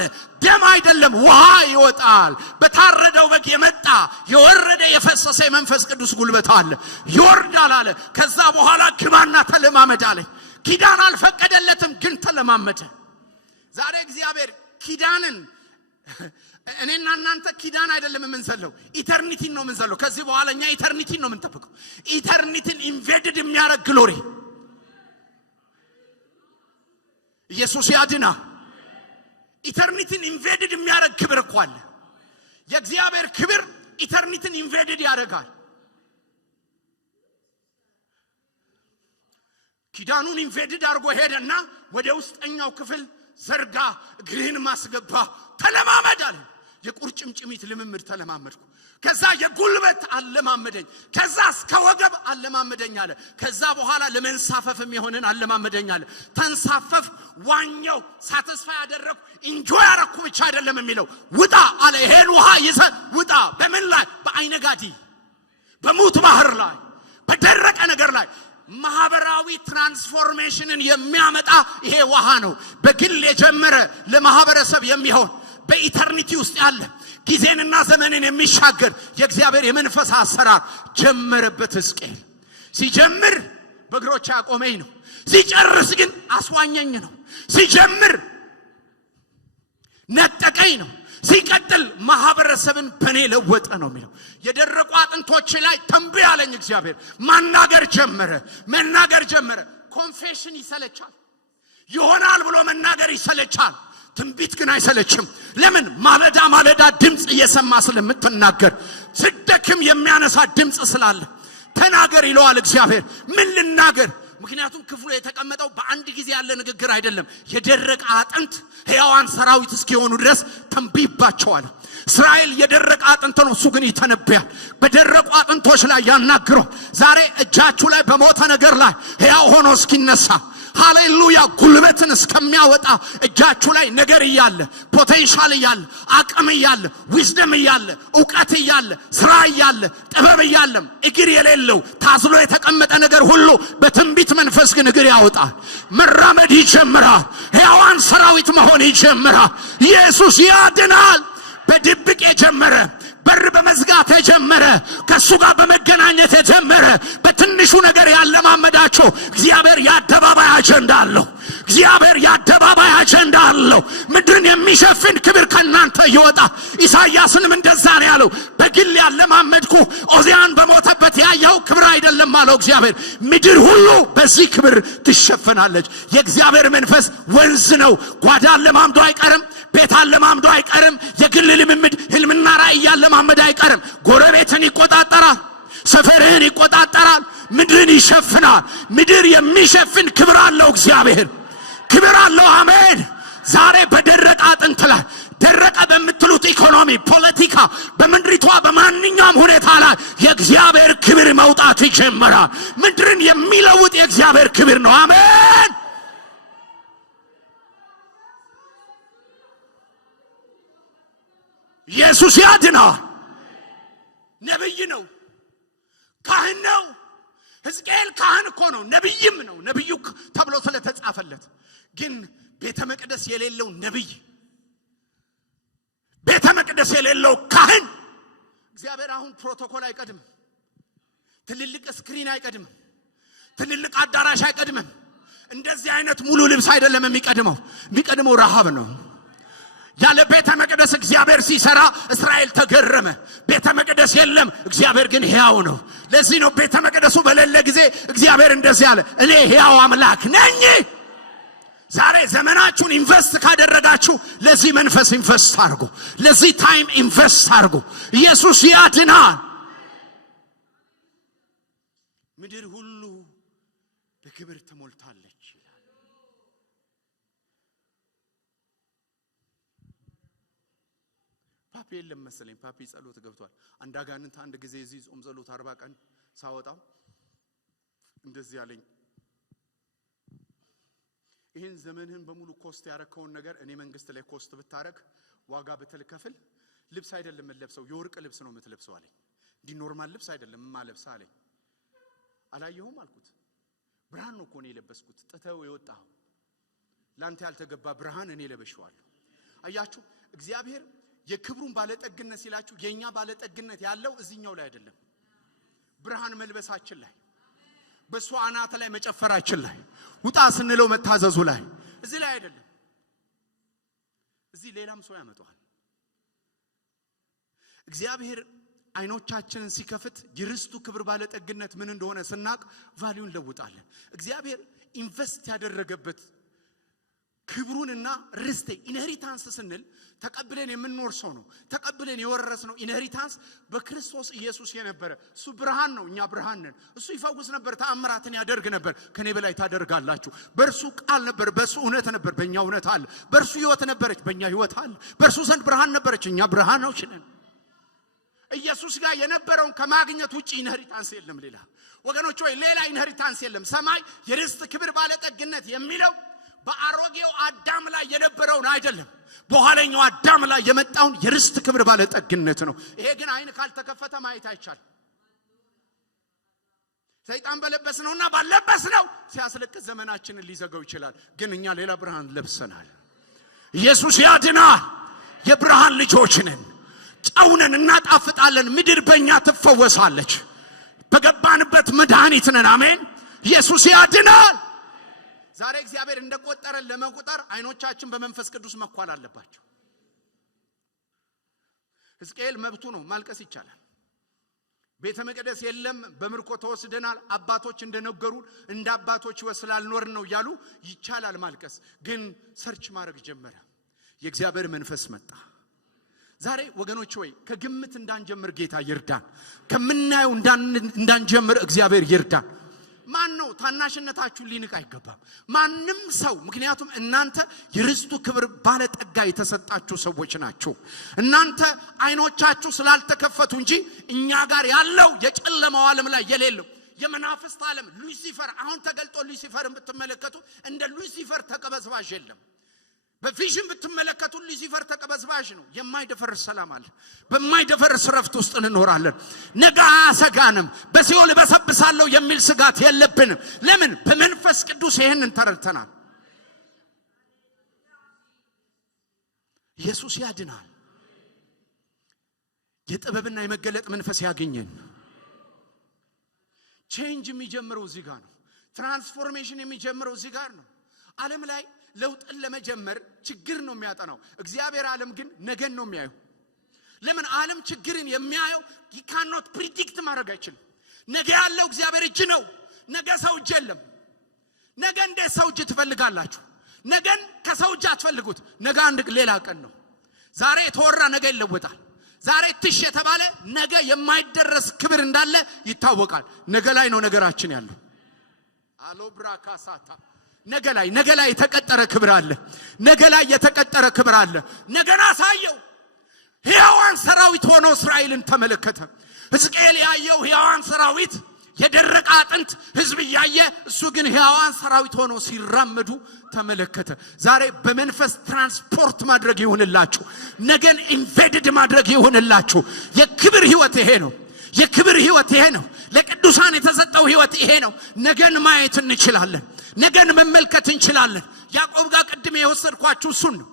ደም አይደለም ውሃ ይወጣል በታረደው በግ የመጣ የወረደ የፈሰሰ መንፈስ ቅዱስ ጉልበት አለ ይወርዳል አለ ከዛ በኋላ ግባና ተለማመድ አለ ኪዳን አልፈቀደለትም ግን ተለማመደ ዛሬ እግዚአብሔር ኪዳንን እኔና እናንተ ኪዳን አይደለም የምንዘለው ኢተርኒቲን ነው የምንዘለው ከዚህ በኋላ እኛ ኢተርኒቲን ነው የምንጠብቀው ኢተርኒቲን ኢንቬድድ የሚያረግ ግሎሪ ኢየሱስ ያድና ኢተርኒቲን ኢንቬድድ የሚያረግ ክብር እኮ አለ የእግዚአብሔር ክብር ኢተርኒቲን ኢንቬድድ ያደርጋል ኪዳኑን ኢንቬድድ አድርጎ ሄደና ወደ ውስጠኛው ክፍል ዘርጋ እግርህን ማስገባ ተለማመድ አለ የቁርጭምጭሚት ልምምድ ተለማመድኩ ከዛ የጉልበት አለማመደኝ ከዛ እስከ ወገብ አለማመደኝ አለ ከዛ በኋላ ለመንሳፈፍም የሆነን አለማመደኝ አለ ተንሳፈፍ ዋኛው ሳተስፋ ያደረኩ ኢንጆይ አረኩ ብቻ አይደለም የሚለው ውጣ አለ ይሄን ውሃ ይዘ ውጣ በምን ላይ በአይነጋዲ በሙት ባህር ላይ በደረቀ ነገር ላይ ማህበራዊ ትራንስፎርሜሽንን የሚያመጣ ይሄ ውሃ ነው በግል የጀመረ ለማህበረሰብ የሚሆን በኢተርኒቲ ውስጥ ያለ ጊዜንና ዘመንን የሚሻገር የእግዚአብሔር የመንፈስ አሰራር ጀመረበት ሕዝቅኤል ሲጀምር በእግሮች ያቆመኝ ነው ሲጨርስ ግን አስዋኘኝ ነው ሲጀምር ነጠቀኝ ነው ሲቀጥል ማህበረሰብን በኔ ለወጠ ነው የሚለው የደረቁ አጥንቶች ላይ ተንብይ አለኝ እግዚአብሔር መናገር ጀመረ ኮንፌሽን ይሰለቻል ይሆናል ብሎ መናገር ይሰለቻል ትንቢት ግን አይሰለችም ለምን ማለዳ ድምጽ እየሰማ ስለምትናገር ስደክም የሚያነሳ ድምጽ ስላለ ተናገር ይለዋል እግዚአብሔር ምን ልናገር ምክንያቱም ክፍሉ የተቀመጠው በአንድ ጊዜ ያለ ንግግር አይደለም የደረቀ አጥንት ሕያዋን ሰራዊት እስኪሆኑ ድረስ ተንብይባቸዋል እስራኤል የደረቀ አጥንት ነው እሱ ግን ይተነብያል በደረቁ አጥንቶች ላይ ያናግረው ዛሬ እጃችሁ ላይ በሞተ ነገር ላይ ሕያው ሆኖ እስኪነሳ ሃሌሉያ ጉልበትን እስከሚያወጣ እጃችሁ ላይ ነገር ይያለ ፖቴንሻል ይያለ አቅም ይያለ ዊዝደም ይያለ ዕውቀት ይያለ ስራ ይያለ ጥበብ ይያለ እግር የሌለው ታዝሎ የተቀመጠ ነገር ሁሉ በትንቢት መንፈስ ግን እግር ያወጣል መራመድ ይጀምራል ሕያዋን ሰራዊት መሆን ይጀምራል ኢየሱስ ያድናል በድብቅ የጀመረ በር በመዝጋት የጀመረ ከሱ ጋር በመገናኘት የጀመረ በትንሹ ነገር ያለማመዳቸው እግዚአብሔር ያደባባይ አጀንዳ አለው እግዚአብሔር ያደባባይ አጀንዳ አለው ምድርን የሚሸፍን ክብር ከናንተ ይወጣ ኢሳይያስንም እንደዛ ነው ያለው በግል ያለማመድኩ ኦዚያን በሞተበት ያያው ክብር አይደለም አለው እግዚአብሔር ምድር ሁሉ በዚህ ክብር ትሸፈናለች የእግዚአብሔር መንፈስ ወንዝ ነው ጓዳን ለማምዶ አይቀርም ቤታን ለማምዶ አይቀርም የግል ልምምድ ህልምና ራእይ ያለማመድ አይቀርም ጎረቤትን ይቆጣጠራል ሰፈርህን ይቆጣጠራል ምድርን ይሸፍናል ምድር የሚሸፍን ክብር አለው እግዚአብሔር ክብር አለው አሜን ዛሬ በደረቀ አጥንት ላይ ደረቀ በምትሉት ኢኮኖሚ ፖለቲካ በምድሪቷ በማንኛውም ሁኔታ ላይ የእግዚአብሔር ክብር መውጣት ይጀምራል ምድርን የሚለውጥ የእግዚአብሔር ክብር ነው አሜን ኢየሱስ ያድናል ነብይ ነው ካህን ነው ሕዝቅኤል ካህን እኮ ነው ነብይም ነው ነብዩ ተብሎ ስለተጻፈለት ግን ቤተ መቅደስ የሌለው ነብይ ቤተ መቅደስ የሌለው ካህን እግዚአብሔር አሁን ፕሮቶኮል አይቀድም ትልልቅ ስክሪን አይቀድም ትልልቅ አዳራሽ አይቀድምም። እንደዚህ አይነት ሙሉ ልብስ አይደለም የሚቀድመው ረሃብ ነው። ያለ ቤተ መቅደስ እግዚአብሔር ሲሰራ እስራኤል ተገረመ። ቤተ መቅደስ የለም፣ እግዚአብሔር ግን ሕያው ነው። ለዚህ ነው ቤተ መቅደሱ በሌለ ጊዜ እግዚአብሔር እንደዚህ አለ፣ እኔ ሕያው አምላክ ነኝ። ዛሬ ዘመናችሁን ኢንቨስት ካደረጋችሁ ለዚህ መንፈስ ኢንቨስት አድርጉ፣ ለዚህ ታይም ኢንቨስት አድርጉ። ኢየሱስ ያድናል። ምድር ሁሉ በክብር ተሞልታለች ይላል። ፓፒ የለም መሰለኝ፣ ፓፒ ጸሎት ገብቷል። አንድ አጋንንት አንድ ጊዜ እዚህ ጾም ጸሎት 40 ቀን ሳወጣው እንደዚህ ያለኝ፣ ይህን ዘመንህን በሙሉ ኮስት ያረከውን ነገር እኔ መንግስት ላይ ኮስት ብታረግ ዋጋ ብትልከፍል ልብስ አይደለም የምትለብሰው፣ የወርቅ ልብስ ነው የምትለብሰው አለኝ። እንዲህ ኖርማል ልብስ አይደለም የማለብስ አለኝ። አላየሁም አልኩት። ብርሃን ነው እኮ ነው የለበስኩት። ጥተው የወጣው ላንተ ያልተገባ ብርሃን እኔ ለበሽዋለሁ። አያችሁ፣ እግዚአብሔር የክብሩን ባለጠግነት ሲላችሁ የኛ ባለጠግነት ያለው እዚህኛው ላይ አይደለም። ብርሃን መልበሳችን ላይ፣ በሷ አናት ላይ መጨፈራችን ላይ፣ ውጣ ስንለው መታዘዙ ላይ፣ እዚህ ላይ አይደለም። እዚህ ሌላም ሰው ያመጣዋል። እግዚአብሔር አይኖቻችንን ሲከፍት የርስቱ ክብር ባለጠግነት ምን እንደሆነ ስናቅ ቫልዩን ለውጣለን። እግዚአብሔር ኢንቨስት ያደረገበት ክብሩንና ርስቴ ኢንሄሪታንስ ስንል ተቀብለን የምንኖር ሰው ነው። ተቀብለን የወረስነው ኢንሄሪታንስ በክርስቶስ ኢየሱስ የነበረ እሱ ብርሃን ነው፣ እኛ ብርሃን ነን። እሱ ይፈውስ ነበር፣ ተአምራትን ያደርግ ነበር። ከኔ በላይ ታደርጋላችሁ። በእርሱ ቃል ነበር፣ በእሱ እውነት ነበር፣ በእኛ እውነት አለ። በእርሱ ህይወት ነበረች፣ በእኛ ህይወት አለ። በእርሱ ዘንድ ብርሃን ነበረች፣ እኛ ብርሃኖች ነን። ኢየሱስ ጋር የነበረውን ከማግኘት ውጪ ኢንሄሪታንስ የለም። ሌላ ወገኖች ሆይ ሌላ ኢንሄሪታንስ የለም። ሰማይ የርስት ክብር ባለጠግነት የሚለው በአሮጌው አዳም ላይ የነበረውን አይደለም፣ በኋለኛው አዳም ላይ የመጣውን የርስት ክብር ባለጠግነት ነው። ይሄ ግን አይን ካልተከፈተ ማየት አይቻልም። ሰይጣን በለበስነውና ባለበስነው ሲያስለቅስ ዘመናችንን ሊዘጋው ይችላል። ግን እኛ ሌላ ብርሃን ለብሰናል። ኢየሱስ ያድናል። የብርሃን ልጆች ነን። ጨውነን እናጣፍጣለን። ምድር በእኛ ትፈወሳለች። በገባንበት መድኃኒት ነን። አሜን። ኢየሱስ ያድናል። ዛሬ እግዚአብሔር እንደቆጠረን ለመቁጠር አይኖቻችን በመንፈስ ቅዱስ መኳል አለባቸው። ሕዝቅኤል መብቱ ነው፣ ማልቀስ ይቻላል። ቤተ መቅደስ የለም፣ በምርኮ ተወስደናል፣ አባቶች እንደነገሩ እንደ አባቶች ወስላልኖር ነው ያሉ ይቻላል ማልቀስ። ግን ሰርች ማድረግ ጀመረ። የእግዚአብሔር መንፈስ መጣ። ዛሬ ወገኖች ሆይ ከግምት እንዳንጀምር ጌታ ይርዳን። ከምናየው እንዳንጀምር እግዚአብሔር ይርዳን። ማን ነው ታናሽነታችሁን ሊንቅ አይገባም። ማንም ሰው፣ ምክንያቱም እናንተ የርስቱ ክብር ባለጠጋ የተሰጣችሁ ሰዎች ናችሁ። እናንተ አይኖቻችሁ ስላልተከፈቱ እንጂ እኛ ጋር ያለው የጨለማው ዓለም ላይ የሌለው የመናፍስት ዓለም ሉሲፈር አሁን ተገልጦ ሉሲፈርን ብትመለከቱ እንደ ሉሲፈር ተቀበዝባዥ የለም። በቪዥን ብትመለከቱ ሉሲፈር ተቀበዝባዥ ነው። የማይደፈርስ ሰላም አለ። በማይደፈርስ ረፍት ውስጥ እንኖራለን። ነገ አያሰጋንም። በሲኦል በሰብሳለሁ የሚል ስጋት የለብንም። ለምን? በመንፈስ ቅዱስ ይሄንን ተረድተናል። ኢየሱስ ያድናል። የጥበብና የመገለጥ መንፈስ ያገኘን። ቼንጅ የሚጀምረው እዚህ ጋር ነው። ትራንስፎርሜሽን የሚጀምረው እዚህ ጋር ነው። ዓለም ላይ ለውጥን ለመጀመር ችግር ነው የሚያጠናው። እግዚአብሔር ዓለም ግን ነገን ነው የሚያየው። ለምን? ዓለም ችግርን የሚያየው he cannot predict ማድረግ አይችልም። ነገ ያለው እግዚአብሔር እጅ ነው። ነገ ሰው እጅ የለም። ነገ እንደ ሰው እጅ ትፈልጋላችሁ? ነገን ከሰው እጅ አትፈልጉት። ነገ አንድ ሌላ ቀን ነው። ዛሬ የተወራ ነገ ይለወጣል። ዛሬ ትሽ የተባለ ነገ የማይደረስ ክብር እንዳለ ይታወቃል። ነገ ላይ ነው ነገራችን ያለው። አሎብራካሳታ ነገ ላይ የተቀጠረ ክብር አለ። ነገ ላይ የተቀጠረ ክብር አለ። ነገን አሳየው። ሕያዋን ሰራዊት ሆኖ እስራኤልን ተመለከተ። ሕዝቅኤል ያየው ሕያዋን ሰራዊት የደረቀ አጥንት ሕዝብ ያየ፣ እሱ ግን ሕያዋን ሰራዊት ሆኖ ሲራመዱ ተመለከተ። ዛሬ በመንፈስ ትራንስፖርት ማድረግ ይሁንላችሁ። ነገን ኢንቬድድ ማድረግ ይሁንላችሁ። የክብር ህይወት ይሄ ነው። የክብር ህይወት ይሄ ነው። ለቅዱሳን የተሰጠው ህይወት ይሄ ነው። ነገን ማየት እንችላለን። ነገን መመልከት እንችላለን። ያዕቆብ ጋር ቅድም የወሰድኳችሁ እሱን ነው።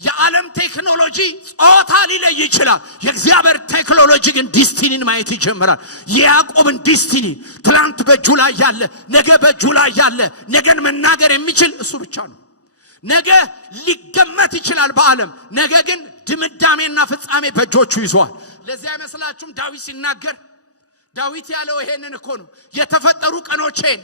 የዓለም ቴክኖሎጂ ጾታ ሊለይ ይችላል። የእግዚአብሔር ቴክኖሎጂ ግን ዲስቲኒን ማየት ይጀምራል። የያዕቆብን ዲስቲኒ ትላንት በእጁ ላይ ያለ ነገ በእጁ ላይ ያለ ነገን መናገር የሚችል እሱ ብቻ ነው። ነገ ሊገመት ይችላል በዓለም ነገ ግን ድምዳሜና ፍጻሜ በእጆቹ ይዟል። ለዚያ አይመስላችሁም ዳዊት ሲናገር ዳዊት ያለው ይሄንን እኮ ነው። የተፈጠሩ ቀኖቼን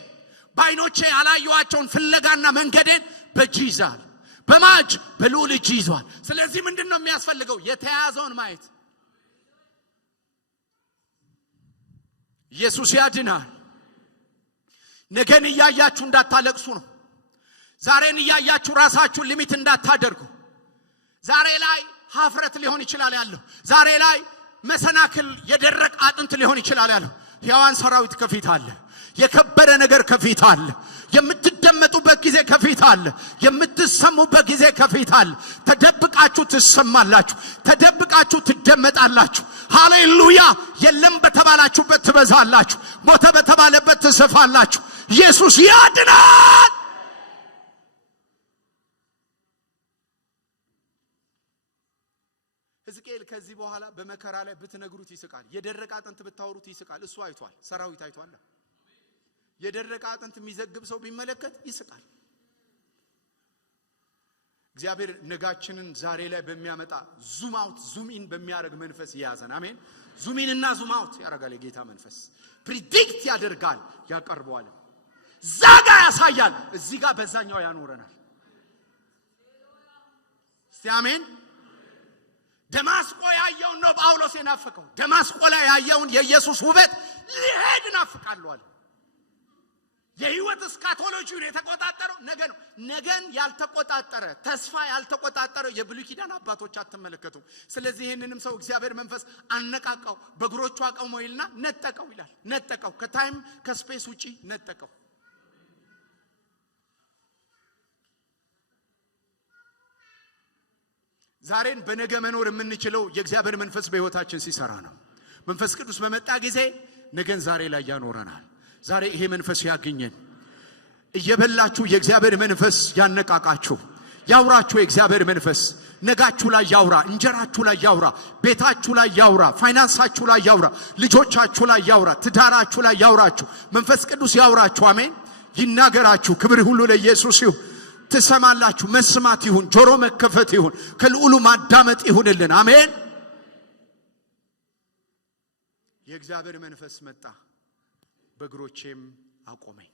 በዓይኖቼ ያላየኋቸውን ፍለጋና መንገዴን በእጅ ይዛል። በማጅ በልዑል እጅ ይዟል። ስለዚህ ምንድነው የሚያስፈልገው? የተያዘውን ማየት። ኢየሱስ ያድናል። ነገን እያያችሁ እንዳታለቅሱ ነው። ዛሬን እያያችሁ ራሳችሁን ሊሚት እንዳታደርጉ። ዛሬ ላይ ሀፍረት ሊሆን ይችላል ያለው። ዛሬ ላይ መሰናክል የደረቅ አጥንት ሊሆን ይችላል ያለው። ሕያዋን ሰራዊት ከፊት አለ። የከበረ ነገር ከፊት አለ። የምትደመጡበት ጊዜ ከፊት አለ። የምትሰሙበት ጊዜ ከፊት አለ። ተደብቃችሁ ትሰማላችሁ። ተደብቃችሁ ትደመጣላችሁ። ሃሌሉያ! የለም በተባላችሁበት ትበዛላችሁ። ሞተ በተባለበት ትሰፋላችሁ። ኢየሱስ ያድናል። ሕዝቅኤል ከዚህ በኋላ በመከራ ላይ ብትነግሩት ይስቃል። የደረቀ አጥንት ብታወሩት ይስቃል። እሱ አይቷል። ሰራዊት አይቷል። የደረቀ አጥንት የሚዘግብ ሰው ቢመለከት ይስቃል። እግዚአብሔር ነጋችንን ዛሬ ላይ በሚያመጣ ዙም አውት ዙም ኢን በሚያደርግ መንፈስ ይያዘን። አሜን። ዙም ኢን እና ዙም አውት ያደርጋል የጌታ መንፈስ። ፕሪዲክት ያደርጋል፣ ያቀርበዋል፣ ዛጋ ያሳያል፣ እዚህ ጋር በዛኛው ያኖረናል። እስቲ አሜን። ደማስቆ ያየውን ነው ጳውሎስ የናፈቀው። ደማስቆ ላይ ያየውን የኢየሱስ ውበት ሊሄድ ናፍቃለሁ አለ። የህይወት እስካቶሎጂውን የተቆጣጠረው ነገ ነው። ነገን ያልተቆጣጠረ ተስፋ ያልተቆጣጠረው የብሉይ ኪዳን አባቶች አትመለከቱ። ስለዚህ ይሄንንም ሰው እግዚአብሔር መንፈስ አነቃቃው፣ በእግሮቹ አቆመው ይልና ነጠቀው ይላል። ነጠቀው፣ ከታይም ከስፔስ ውጪ ነጠቀው። ዛሬን በነገ መኖር የምንችለው የእግዚአብሔር መንፈስ በህይወታችን ሲሰራ ነው። መንፈስ ቅዱስ በመጣ ጊዜ ነገን ዛሬ ላይ ያኖረናል። ዛሬ ይሄ መንፈስ ያገኘን። እየበላችሁ የእግዚአብሔር መንፈስ ያነቃቃችሁ፣ ያውራችሁ። የእግዚአብሔር መንፈስ ነጋችሁ ላይ ያውራ፣ እንጀራችሁ ላይ ያውራ፣ ቤታችሁ ላይ ያውራ፣ ፋይናንሳችሁ ላይ ያውራ፣ ልጆቻችሁ ላይ ያውራ፣ ትዳራችሁ ላይ ያውራችሁ። መንፈስ ቅዱስ ያውራችሁ። አሜን። ይናገራችሁ። ክብር ሁሉ ለኢየሱስ ይሁን። ትሰማላችሁ። መስማት ይሁን፣ ጆሮ መከፈት ይሁን፣ ከልዑሉ ማዳመጥ ይሁንልን። አሜን። የእግዚአብሔር መንፈስ መጣ፣ በእግሮቼም አቆመኝ።